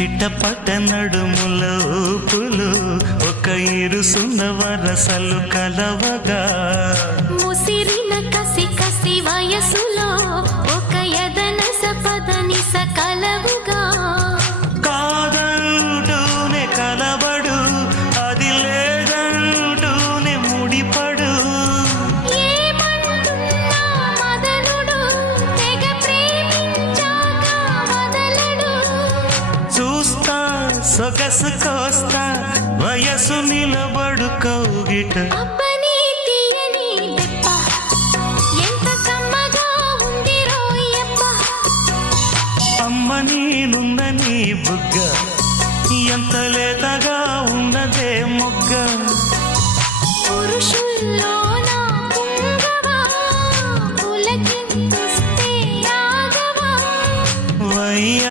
చిట్టపట్ట నడుముల ఊపులు ఒక ఇరుసున్న వరసలు కలవగా ముసిరిన కసి కసి వయసులో ఒక యదన సపదని సకలవుగా కాదంటూనే కలబడు అది లేదంటూనే ముడిపడు ఏమంటున్నా మదనుడు తెగ ప్రేమించాక వదలడు చూస్తా సొగసు కోస్తా వయసు నిలబడు కౌగిట అబ్బని తీయని దెబ్బ ఎంత కమ్మగా ఉంది రోయప్ప అమ్మ నేనున్న నీ బుగ్గ ఎంత లేతగా ఉన్నదే మొగ్గ పురుషుల